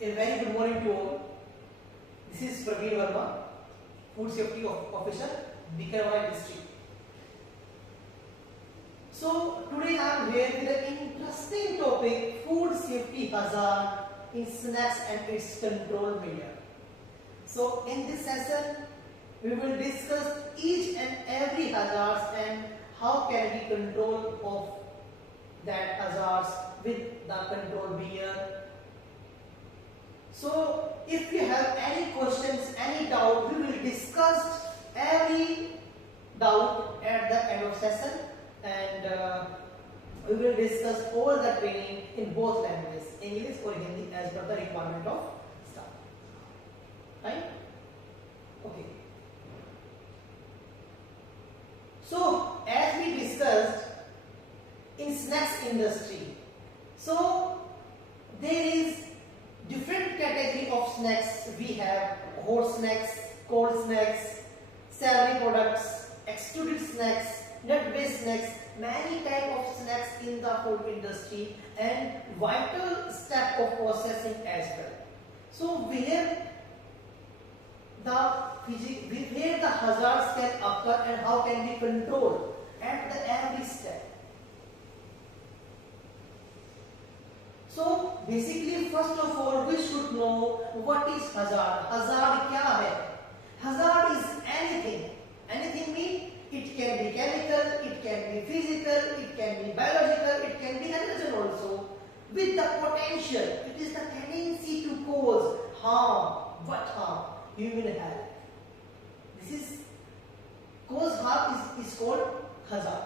A very good morning to all. This is Praveen Verma, Food Safety Officer, Bikanerwala District. So today I am here with an interesting topic: food safety hazard in snacks and its control media. So in this session, we will discuss each and every hazards and how can we control of that hazards with the control media. So if you have any questions, any doubt, we will discuss every doubt at the end of session, and we will discuss all the training in both languages, English or Hindi, as per the requirement of staff. Right? Okay. So as we discussed in snacks industry, so there is different category of snacks. We have hot snacks, cold snacks, savory products, extruded snacks, nut-based snacks, many type of snacks in the food industry, and vital step of processing as well. So where the hazards can occur and how can be controlled at the every step. So basically, first of all, we should know what is hazard. Hazard क्या है? Hazard is anything. Anything means it can be chemical, it can be physical, it can be biological, it can be halogen also. With the potential, it is the tendency to cause harm. What harm? Human health. This is cause harm is called hazard.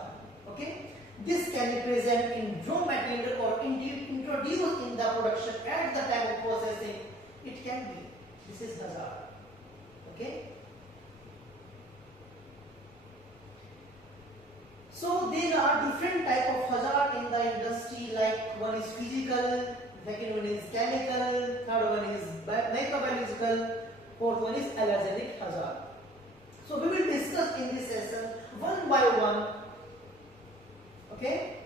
Okay. This can be present in raw material or introduced in the production at the time of processing. It can be. This is hazard. Okay. So there are different type of hazard in the industry. Like one is physical, second one is chemical, third one is microbiological, fourth one is allergenic hazard. So we will discuss in this session one by one. Okay.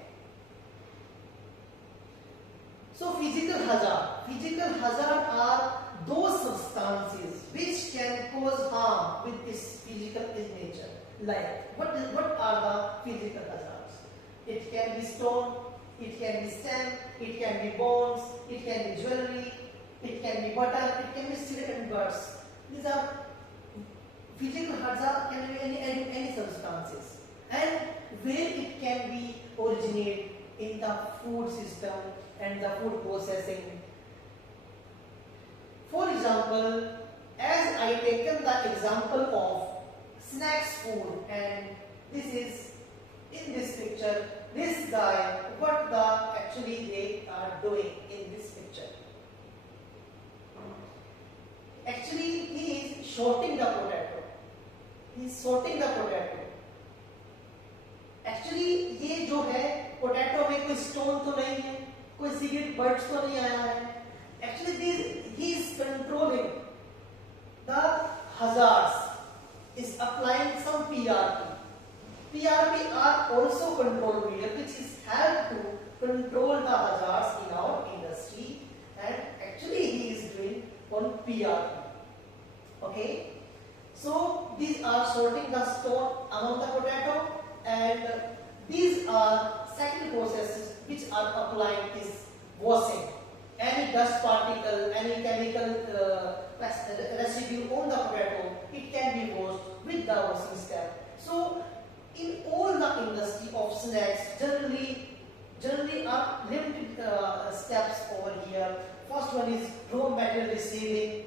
So physical hazard. Physical hazard are those substances which can cause harm with this physical nature. Like what are the physical hazards? It can be stone, it can be stem, it can be bones, it can be jewelry, it can be butter, it can be silicon birds. These are physical hazard. Can be any substances, and where it can be originate in the food system and the food processing. For example, as I taken the example of snacks food, and this is in this picture, this guy, what actually they are doing in this picture. Actually, he is sorting the potato. He is sorting the potato. Actually ये जो है potato में कोई stone तो नहीं है, कोई cigarette birds तो नहीं आया है. Actually he is controlling the hazards, is applying some PRP. PRP are also control media which is help to control the hazards in our industry, and actually he is doing on PRP. Okay, so these are sorting the stone among the potato. And these are second processes which are applying is washing. Any dust particle, any chemical residue on the potato, it can be washed with the washing step. So in all the industry of snacks, generally are limited steps over here. First one is raw material receiving,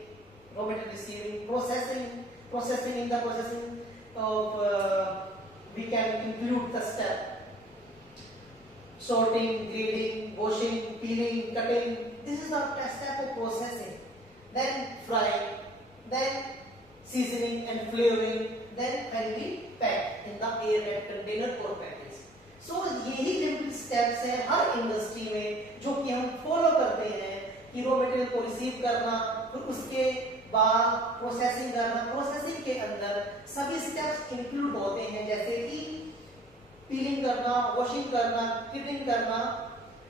processing in the processing of we can include the step sorting, grading, washing, peeling, cutting. This is the step of processing. Then frying, then seasoning and flavoring, then finally packed in the airtight container or package. So यही limited steps हैं हर industry में जो कि हम follow करते हैं कि raw material को रिसीव करना, फिर उसके बाद प्रोसेसिंग करना. प्रोसेसिंग के अंदर सभी स्टेप्स इंक्लूड होते हैं, जैसे कि पीलिंग करना, वॉशिंग करना, क्लीनिंग करना,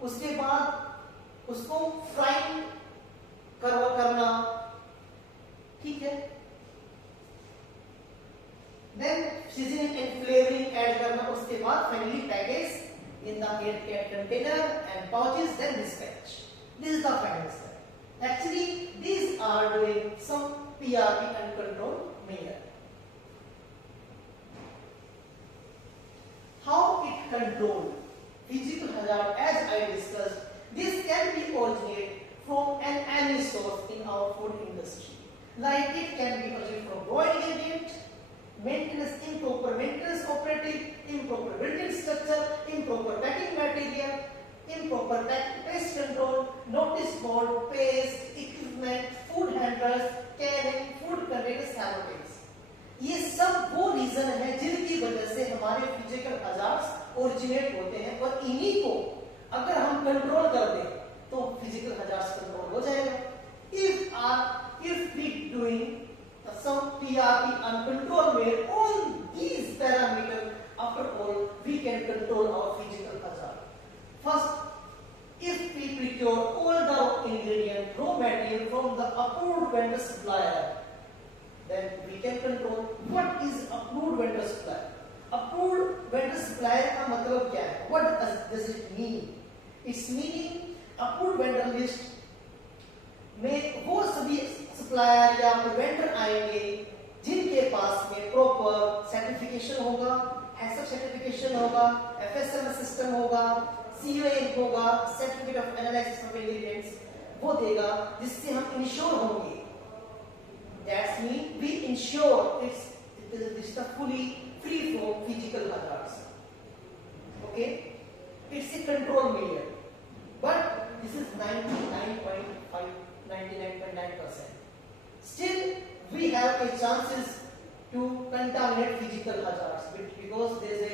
उसके बाद उसको फ्राइंग करवा उसके बाद finally package in the air container and pouches then dispatch. This is the final step. Actually, these are doing some PRP and control measure. How it control physical hazard, as I discussed, this can be originated from any source in our food industry. Like it can be originated from raw ingredient, maintenance, improper maintenance operative, improper building structure, improper packing material, improper pest control, notice board, paste, equipment, food handlers, canning, food containers, sabotage. ये सब वो reason है जिनकी वजह से हमारे physical hazards originate होते हैं, और इन्हीं को अगर हम कंट्रोल कर दें तो फिजिकल हजार्ड्स कंट्रोल हो जाएगा. If we doing some PRP and control where all these parameters, after all, we can control our physical hazard. First, if we procure all the ingredient, raw material from the approved vendor supplier, then we can control. What is approved vendor supplier? Approved vendor supplier का मतलब क्या है? What does it mean? It's meaning approved vendor list में वो सभी supplier या vendor आएंगे जिनके पास में प्रॉपर सर्टिफिकेशन होगा, हैसअप सर्टिफिकेशन होगा, FSM सिस्टम होगा, COM होगा, certificate of analysis of ingredients, वो देगा जिससे हम इंश्योर होंगे. That's mean we ensure it is fully free from physical hazards. Okay, it's a control measure, but this is 99.9%. Still, we have a chances to contaminate physical hazards because there is a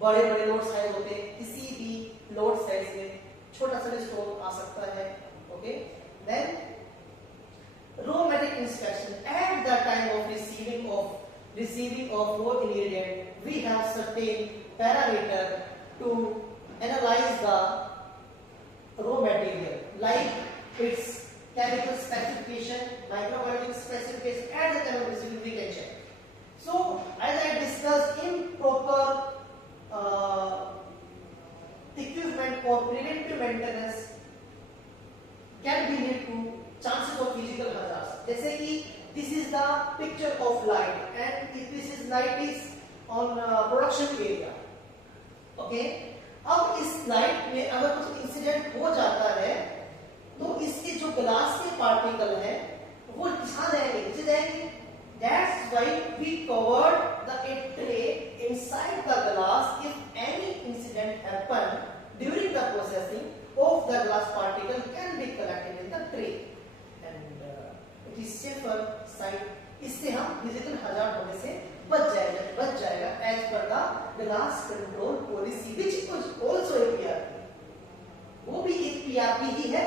बड़े load size होते हैं, किसी भी load size में छोटा सा stone आ सकता है. Okay, then raw material inspection. At the time of receiving of raw ingredient, we have certain parameter to analyze the raw material, like its chemical specification, microbiological specification. At the time of receiving, we can check. So, as I discussed, improper equipment or preventive maintenance can be lead to chances of physical hazards. जैसे कि this is the picture of light, and if this is light is on production area. Okay, अब इस light में अगर कुछ incident हो जाता है तो इसके जो ग्लास के पार्टिकल हैं वो कहाँ जाएंगे? नीचे जाएंगे. That's why we covered the tray inside the glass. If any incident happen during the processing of the glass particle can be collected in the tray. It is safer side. इससे हम physical hazard होने से बच जाएगा as per the glass control policy, which is also a PRP. वो भी एक PRP ही है.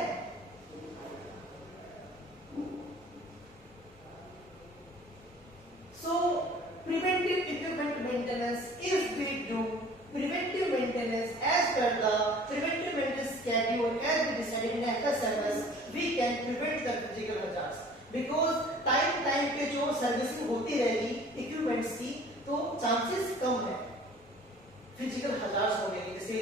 So preventive equipment maintenance, if we do preventive maintenance as per the preventive maintenance schedule as we decided in FSMS, we can prevent the physical hazards. Because time पे जो servicing होती रहेगी equipments की, तो chances कम है physical hazards होने के. जैसे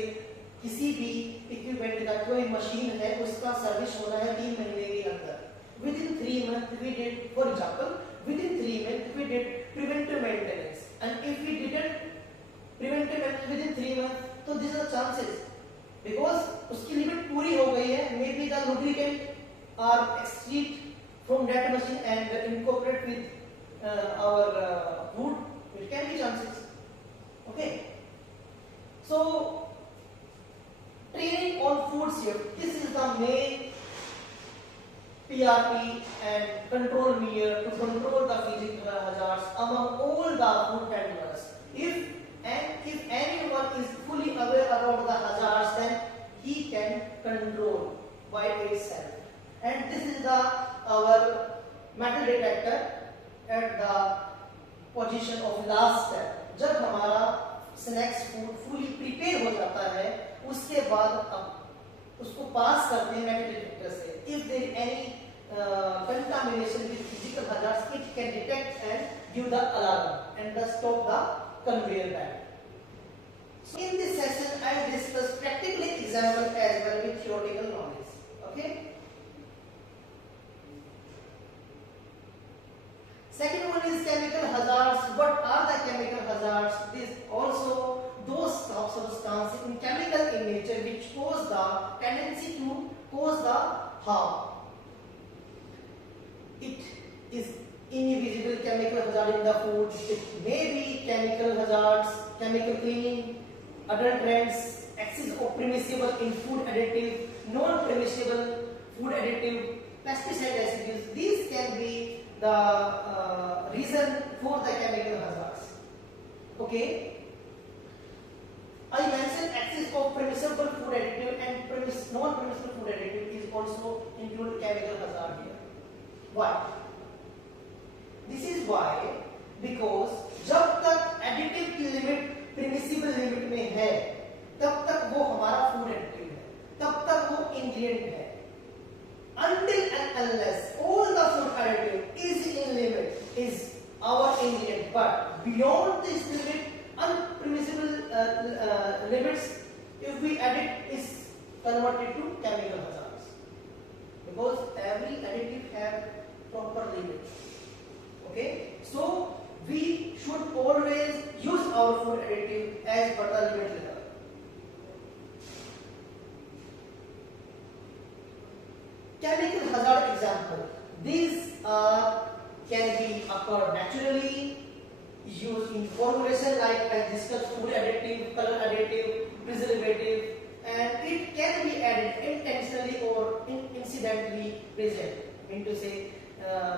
किसी भी इक्विपमेंट का कोई मशीन है उसका सर्विस हो रहा है 3 महीने के अंदर. Within 3 months we did, for example, within 3 months we did preventive maintenance, and if we didn't preventive maintenance within 3 months, तो these are chances because उसकी लिमिट पूरी हो गई है. Maybe the lubricant are exceed from that machine and incorporate with our food, it can be chances. Okay, so training on food safety, this is the main PRP and control measure to control the physical hazards among all the food handlers. If anyone is fully aware about the hazards, then he can control by himself. And this is our metal detector at the position of last step. जब हमारा snacks food fully prepare हो जाता है, उसके बाद अब उसको पास करते हैं मेटल डिटेक्टर से. If there is any contamination with physical hazards, it can detect and give the alarm and thus stop the conveyor belt. So in this session, I will discuss practical example as well with theoretical knowledge. Okay. Second one is chemical hazards. What are the chemical hazards? These also those substances in chemical in nature which cause the tendency to cause the harm. It is invisible chemical hazard in the food. It may be chemical hazards, chemical cleaning, adulterants, excess of permissible in food additive, non-permissible food additive, pesticide residues. These can be the reason for the chemical hazards. Okay. I mentioned excess of permissible food additive and non-permissible food additive is also include chemical hazard here. Why? This is why because जब तक additive की limit permissible limit में है तब तक वो हमारा food additive है, तब तक वो इंग्रेडिएंट है. Until and unless all the food additive is in limit is our ingredient, but beyond this limit, unpermissible limits, if we add it, is converted to chemical hazards. Because every additive have proper limit. Okay, so we should always use our food additive as per the limit level. Chemical hazard example. These can be occur naturally, used in formulation like I discussed food additive, color additive, preservative, and it can be added intentionally or incidentally present into say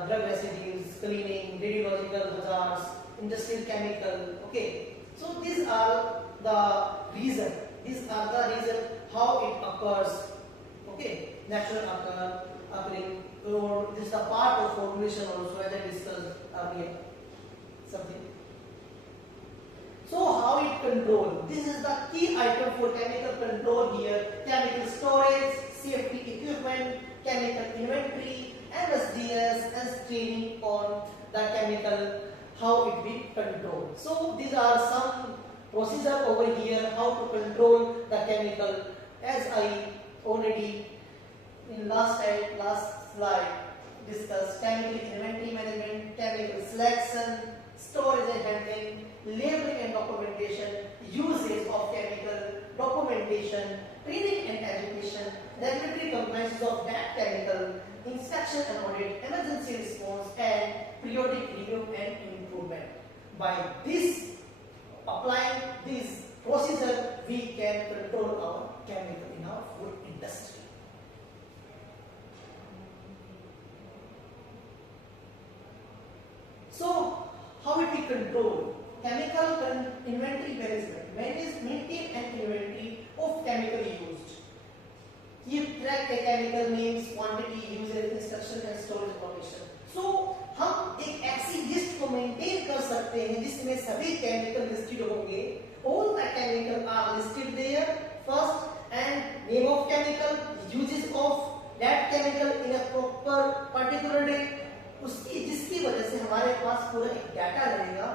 drug residues, cleaning, radiological hazards, industrial chemical. Okay, so these are the reason. These are the reason how it occurs. Okay, natural occurring, or this is a part of formulation also as I discussed earlier. Something. So how it control? This is the key item for chemical control here. Chemical storage, safety equipment, chemical inventory, MSDS, and training on the chemical, how it be controlled. So these are some procedure over here how to control the chemical, as I already in last slide discussed. Chemical inventory management, chemical selection, storage and handling, labeling and documentation, usage of chemical, documentation, training and education, regulatory compliance of that chemical, inspection and audit, emergency response, and periodic review and improvement. By this, applying this procedure, we can control our chemical in our food industry. So, how it be controlled? Chemical inventory management. Maintain an inventory of chemical used. Keep track of chemical names, quantity, usage, instruction and storage information. So, हम एक ऐसी list को maintain कर सकते हैं जिसमें सभी chemical listed होंगे. All the chemical are listed there. First, and name of chemical, uses of that chemical in a proper particular date. उसकी जिसकी वजह से हमारे पास पूरा एक डाटा रहेगा.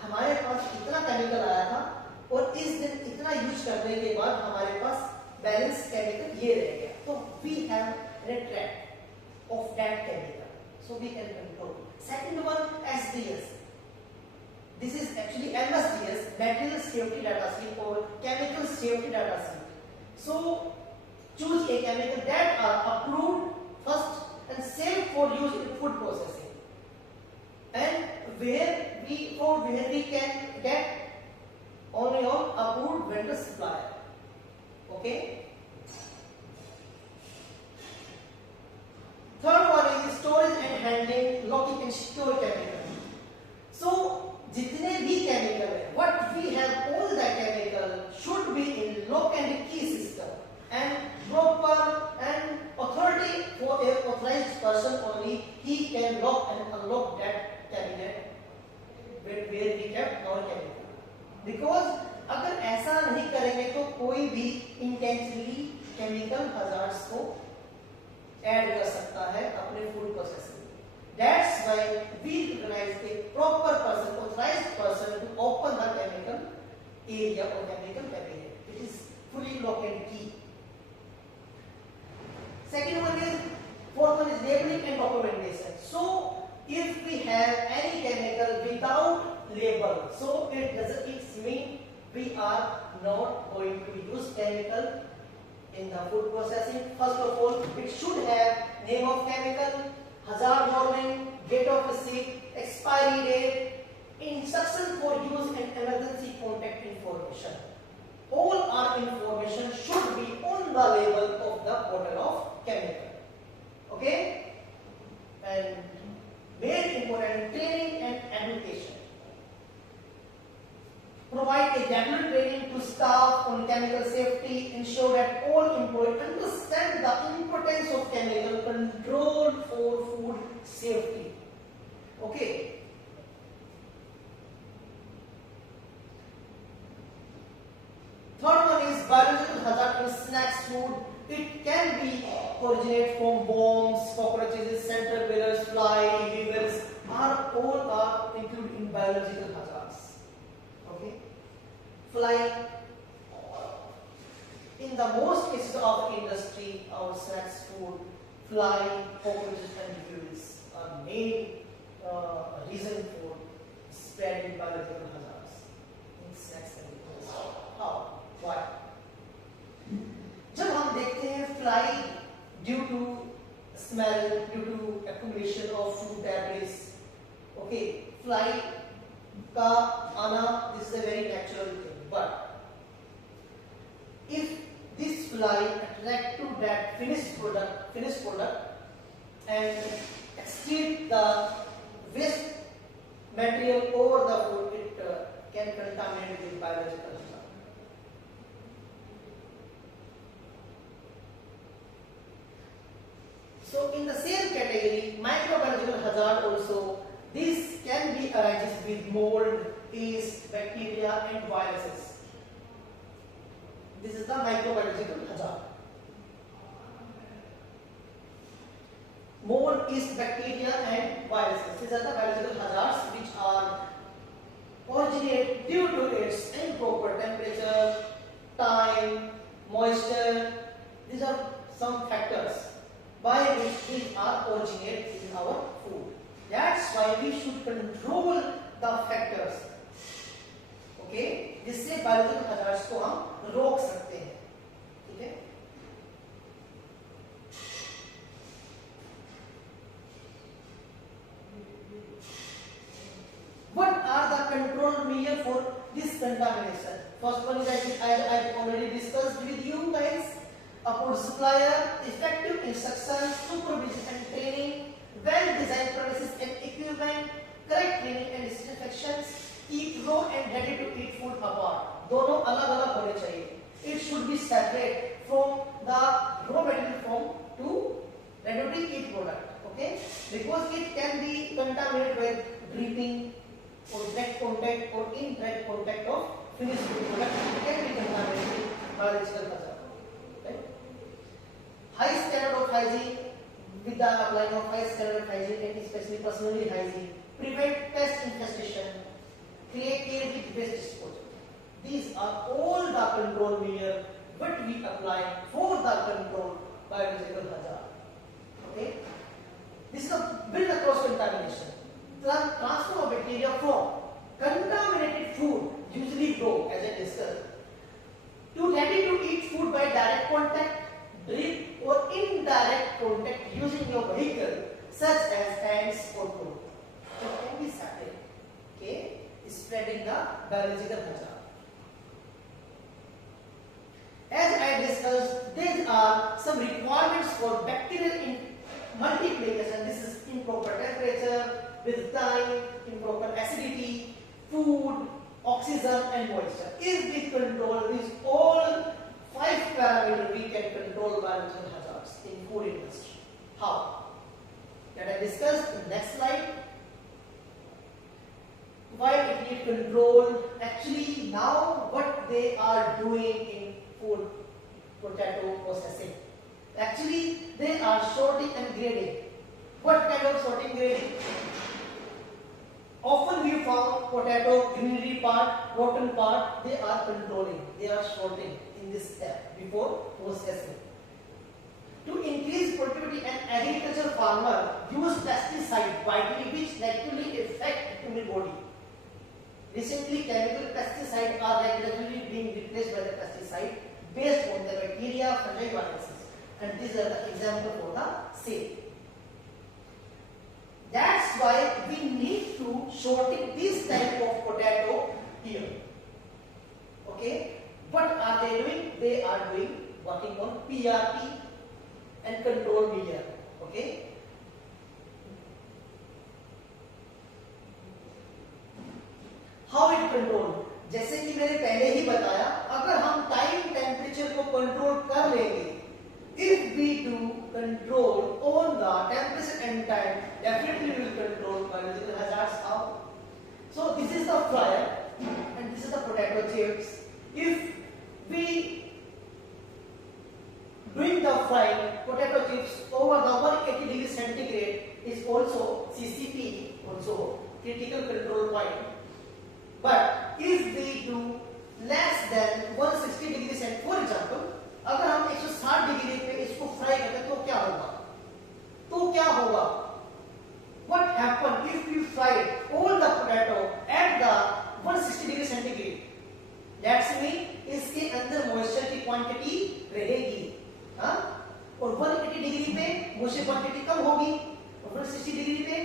हमारे पास इतना केमिकल आया था और इस दिन इतना यूज करने के बाद हमारे पास बैलेंस केमिकल ये रह गया. तो we have a track of that chemical, so we can control. Second one, SDS. This is actually MSDS, Material Safety Data Sheet or Chemical Safety Data Sheet. So choose a chemical that are approved first and safe for use in food processing, and where we can get only on approved vendor supplier. Okay. Third one is storage and handling, locking and secure chemical. So जितने भी chemical है, what we have all the chemical should be in lock and key system and proper and authority for a authorized person only he can lock and unlock that cabinet where we kept our chemical. Because अगर ऐसा नहीं करेंगे तो कोई भी intentionally chemical hazards को add कर सकता है अपने food processing. That's why we recognize a proper person, authorized person to open the chemical area or chemical cabinet. It is fully lock and key. Second one is, fourth one is labeling and documentation. So if we have any chemical without label, so it mean we are not going to use chemical in the food processing. First of all, it should have name of chemical, hazard warning, date of receipt, expiry date, instruction for use and emergency contact information. All our information should be on the label of the bottle of chemical. Okay? And very important, training and education. Provide a regular training to staff on chemical safety. Ensure that all employees understand the importance of chemical control for food safety. Okay. Third one is biological hazard in snacks food. It can be originate from bombs, cockroaches, caterpillars, fly, weevils, all are included in biological hazards. Okay. Fly. In the most cases of industry, our snacks food, fly, cockroaches and weevils are main reason for spreading biological hazards in snacks and weevils. How? Why? जब हम देखते हैं fly due to smell, due to accumulation of food debris, okay, fly का आना, this is a very natural thing. But if this fly attract to that finished product and excrete the waste material over the food, it can contaminate with biological hazard. So in the same category, microbiological hazard also, this can be arises with mold, yeast, bacteria and viruses. This is the microbiological hazard. Mold, yeast, bacteria and viruses. These are the biological hazards which are originate due to its improper temperature, time, moisture. These are some factors by which these are originate in our food. That's why we should control the factors. Okay, जिससे biological hazards को हम रोक सकते हैं. ठीक है? What are the control measures for this contamination? First one is, I already discussed with you guys. Upon supplier, effective instruction, supervision and training, well-designed premises and equipment, correct cleaning and disinfections, keep raw and ready-to-eat food apart. दोनों अलग-अलग होने चाहिए. It should be separate from the raw material form to ready-to-eat product. Okay? Because it can be contaminated by dripping or direct contact or indirect contact of finished product. It can be contaminated by biological hazard. High standard of hygiene, with the applying of high standard of hygiene and especially personal hygiene, prevent pest infestation, create care with waste disposal. These are all the control measures that we apply for the control biological hazard. Okay? This is a build across contamination. Transfer of bacteria from contaminated food usually grow, as I discussed, to ready to eat food by direct contact, drip or indirect contact using your vehicle such as hands or clothes. It can be separate. Okay? Spreading the biological hazard. As I discussed, there are some requirements for bacterial multiplication. This is improper temperature, with time, improper acidity, food, oxygen and moisture. If we control these all 5 parameters, we can control biological hazards in food industry. How? That I discussed in the next slide. Why it needs control? Actually, now what they are doing in food potato processing. Actually, they are sorting and grading. What kind of sorting grading? often we found potato, greenery part, rotten part, they are controlling, they are sorting in this step before processing. To increase productivity, an agricultural farmer use pesticide widely which negatively affect human body. Recently, chemical pesticides are regularly being replaced by the pesticide based on the bacteria, fungi, viruses, and these are the examples for the same. That's why we need to shorten this type of potato here. Okay, what are they doing? They are working on PRP and control media. Okay. How it control, जैसे कि मैंने पहले ही बताया, अगर हम time temperature को control कर लेंगे, if we do control on the temperature and time, definitely we will control biological hazards. How? So this is the fryer and this is the potato chips. If we doing the frying potato chips over the 180 degree centigrade is also CCP, also critical control point. But if we do less than 160 degree centigrade, for example, अगर हम 160 degree पे इसको fry करते हैं तो क्या होगा? What happen if we fry all the potato at the 160 degree centigrade? That's mean इसके अंदर moisture की quantity रहेगी, हाँ? और 180 डिग्री पे moisture quantity कम होगी और 160 डिग्री पे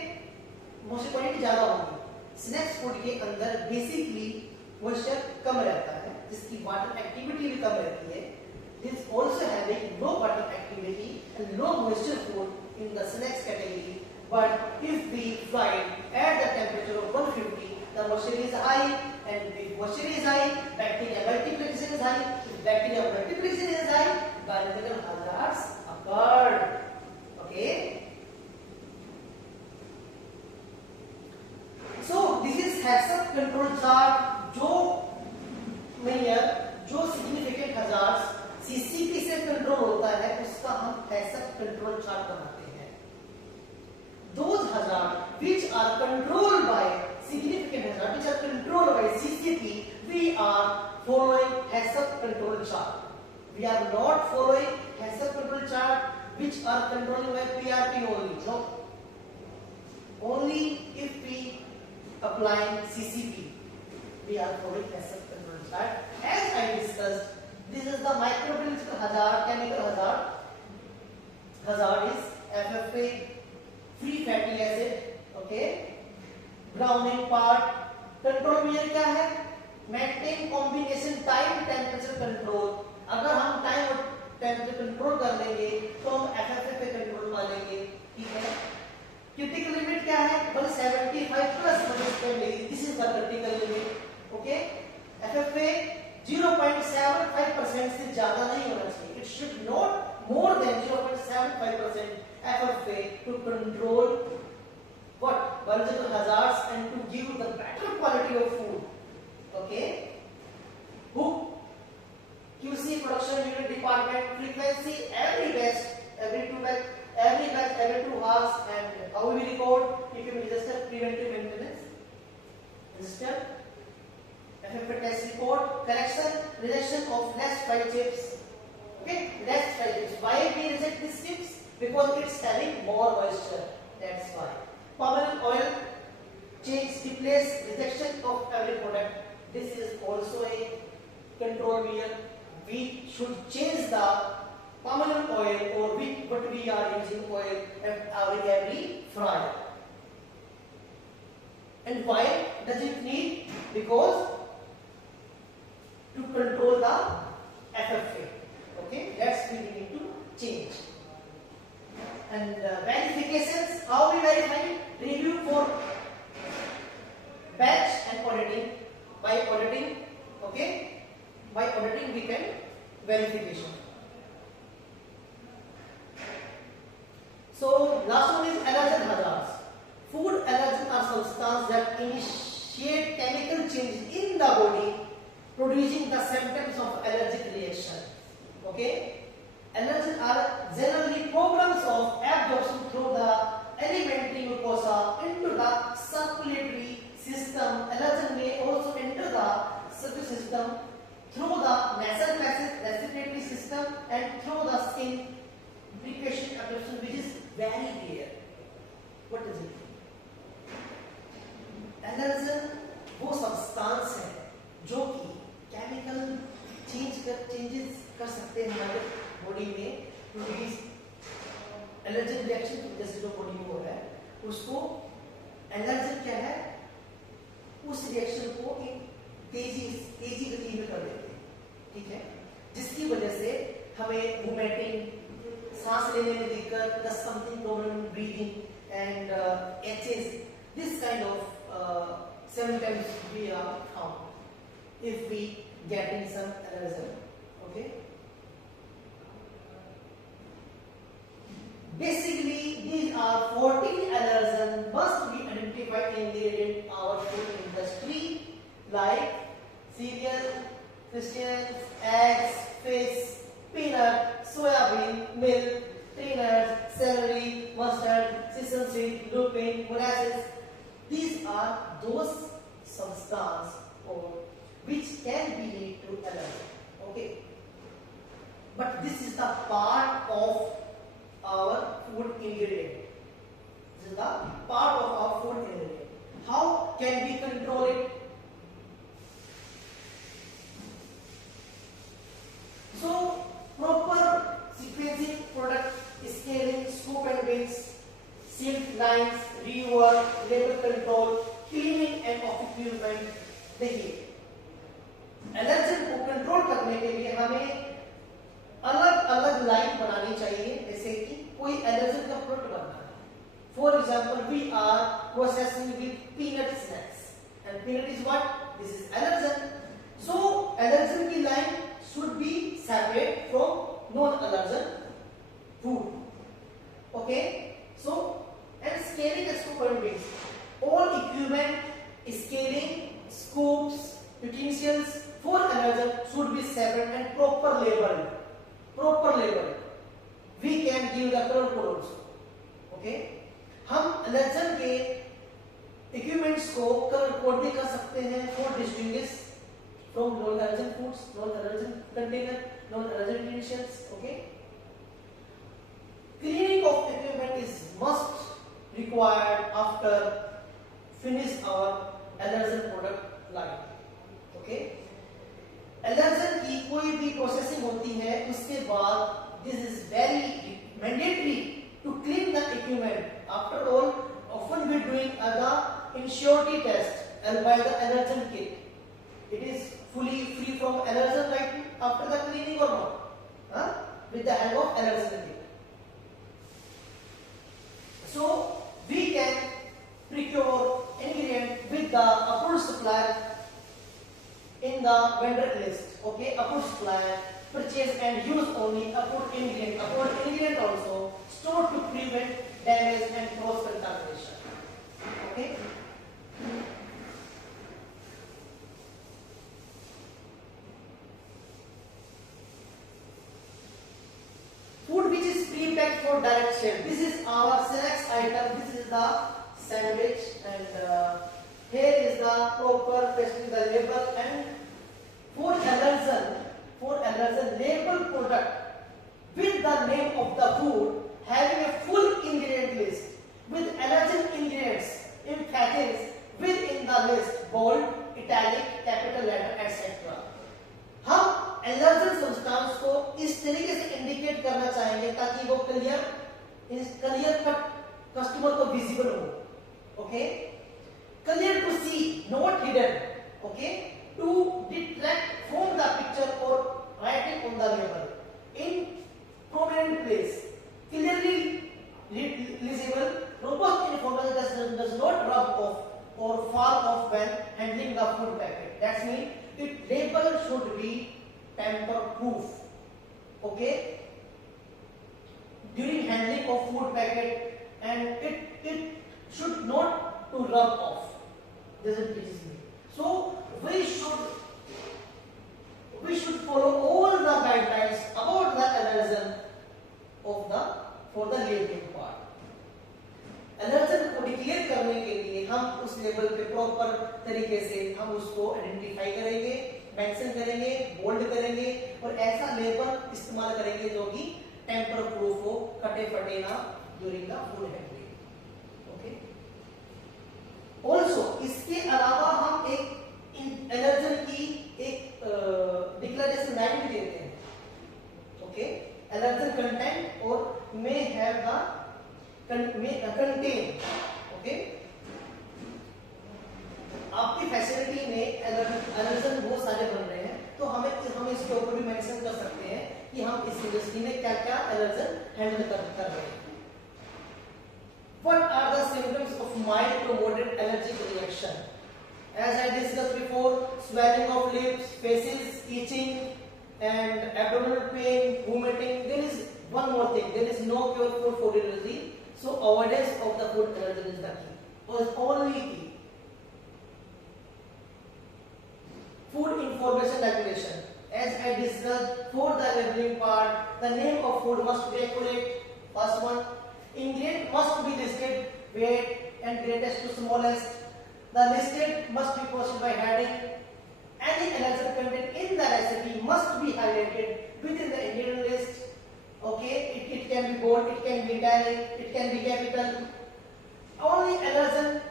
moisture quantity ज्यादा होगी. स्नैक्स फूड के अंदर बेसिकली मॉइस्चर कम रहता है, जिसकी वाटर एक्टिविटी भी कम रहती है. This also having low water activity and low moisture food in the snacks category. But if we fry at the temperature of 150, the moisture is high, and if moisture is high, bacteria multiplication is high. If bacteria multiplication is high, biological hazards occurred. Okay. So this is HACCP control chart. जो significant hazards CCP से control होता है उसका हम HACCP control chart बनाते हैं. Those hazards which are controlled by significant hazards which are controlled by CCP, we are following HACCP control chart. We are not following HACCP control chart which are controlling by PRP only. No. Only if we applying CCP, we are following HACCP control chart. As I discussed, this is the microbiological hazard, chemical hazard. Hazard is FFA, free fatty acid. Okay. Browning part. Control measure क्या है? Maintain combination time temperature control. अगर हम time और temperature control कर लेंगे तो हम FFA पे कंट्रोल पा लेंगे. ठीक है. Critical limit क्या है? 175 plus 110 degree. This is the critical limit. Okay? FFA 0.75% से ज्यादा नहीं होना चाहिए. It should not more than 0.75% FFA to control what? Biological hazards and to give the better quality of food. Okay? Who? QC production unit department, frequency every batch, every 2 hours, and how we record if you register preventive maintenance, register FFA test report, correction, rejection of less fried chips. Okay, less fried chips. Why we reject these chips? Because it's having more moisture. That's why. Palm oil change, replace, rejection of every product. This is also a control measure. We should change the palm oil or what we are using oil every fry. And why does it need? Because to control the FFA. Okay, that's we need to change. And verifications, how we verify it? Review for batch and auditing. By auditing, okay, by auditing we can verification. So last one is allergen hazards. Food allergens are substances that initiate chemical changes in the body, producing the symptoms of allergic reaction. Okay, allergens are generally problems of absorption through the alimentary mucosa into the circulatory here. What does it mean? Allergen वो substance है जो कि chemical changes कर सकते हैं हमारे body में to release allergen reaction, जैसे जो बॉडी में हो रहा है उसको एलर्जन क्या है, उस रिएक्शन को एक तेजी गति में कर देते हैं, ठीक है, जिसकी वजह से हमें वोमिटिंग, सांस लेने में दिक्कत, the something problem in breathing and aches, this kind of symptoms we are found if we getting some allergen. Okay, basically these are 14 allergens must be identified in our food industry like cereal, crustaceans, eggs, fish, peanut, soybean, milk, tree nuts, celery, mustard, sesame seed, lupin, molasses. These are those substances which can be lead to allergy. Okay, but this is the part of our food ingredient. This is the part of our food ingredient. How can we control it? So proper sequencing, product scaling, scoop and bins, sealed lines, rework, label control, cleaning and equipment. देखिए, allergen को control करने के लिए हमें अलग अलग line बनानी चाहिए, जैसे कि कोई एलर्जन का प्रोडक्ट बनना है. For example we are processing with peanut snacks and peanut is what, this is allergen. So allergen की line should be separate from non-allergen food. Okay, so and scaling and scoop and bins, all equipment, scaling, scoops, utensils for allergen should be separate and proper labeled. We can give the color code also. Okay, हम allergen के equipments को color code भी कर सकते हैं for distinguish from non-allergen foods, non-allergen container, non-allergen utensils. Okay, cleaning of equipment is must required after finish our allergen product line. Okay, allergen की कोई भी प्रोसेसिंग होती है उसके बाद this is very mandatory to clean the equipment. After all, often we doing the impurity test and by the allergen kit. It is fully free from allergen right after the cleaning or not? With the help of allergen kit. So we can procure ingredient with the approved supplier in the vendor list. Okay, approved supplier, purchase and use only approved ingredient. Approved ingredient also stored to prevent damage and cross contamination. Okay. Food which is pre-packed for direct sale. This is our snacks item. This is the sandwich, and here is the proper pasting the label. And for allergen label product with the name of the food having a full ingredient list with allergen ingredients emphasis within the list, bold, italic, capital letter, etc. हम allergen substance को इस तरीके से indicate करना चाहेंगे ताकि वो clear cut customer को विजिबल हो. Okay, clear to see, not hidden. Okay, to detract from the picture और writing on the label in prominent place, clearly visible, robust information does not rub off or fall off when handling the food packet. That means its label should be tamper proof. Okay, during handling of food packet, and it should not to rub off. This is me. So we should follow all the guidelines about the allergen of the for the labeling part. Allergen को declare करने के लिए हम उस label पे proper तरीके से हम उसको आइडेंटिफाई करेंगे, मेंशन करेंगे, बोल्ड करेंगे और ऐसा लेबल इस्तेमाल करेंगे जो कि टेम्पर प्रूफ हो, कटे फटे ना during the food handling. Okay. Also इसके अलावा हम एक एलर्जन की एक डिक्लेरेशन लाइन भी देते हैं. Okay. Allergen content or may have the contain. Okay. आपकी फैसिलिटी में एलर्जन बहुत सारे बन रहे हैं, तो हम इसके ऊपर भी मेंशन कर सकते हैं कि हम इस इंडस्ट्री में क्या क्या एलर्जन हैंडल कर रहे हैं. What are the symptoms of mild to moderate allergic reaction? As I discussed before, swelling of lips, faces, itching, and abdominal pain, vomiting. There is one more thing. There is no cure for food allergy, so avoidance of the food allergen is the key. Was only key. Food information regulation. As I discussed, for the labeling part, the name of food must be accurate. First one, ingredient must be listed, weight and greatest to smallest. The listed must be posted by heading. Any allergen content in the recipe must be highlighted within the ingredient list. Okay, it can be bold, it can be italic, it can be capital. Only allergen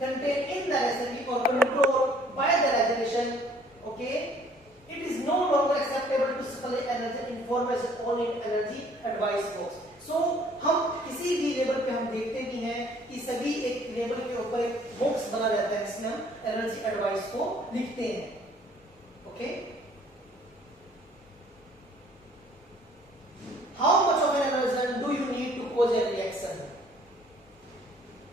content in the recipe or controlled by the regulation. Okay, it is no longer acceptable to display allergen information only in allergy advice box. So हम किसी भी label पे हम देखते भी हैं कि सभी एक लेबल के ऊपर एक बॉक्स बना रहता है जिसमें हम एलर्जी एडवाइस को लिखते हैं. Okay. How much of an allergen do you need to cause a reaction?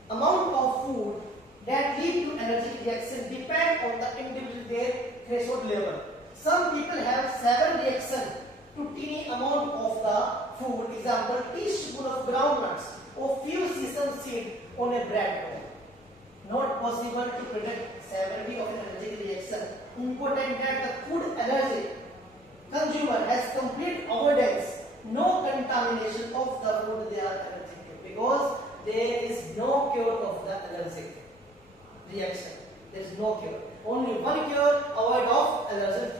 Amount of food that lead to allergic reaction depend on the individual their threshold level. Some people have several reactions to teeny amount of the food. Example: teaspoon of groundnuts or few sesame seed on a bread dough. Not possible to predict severity of an allergic reaction. Important that the food allergic consumer has complete avoidance, no contamination of the food they are allergic to, because there is no cure of the allergic reaction. There is no cure. Only one cure: avoid of allergen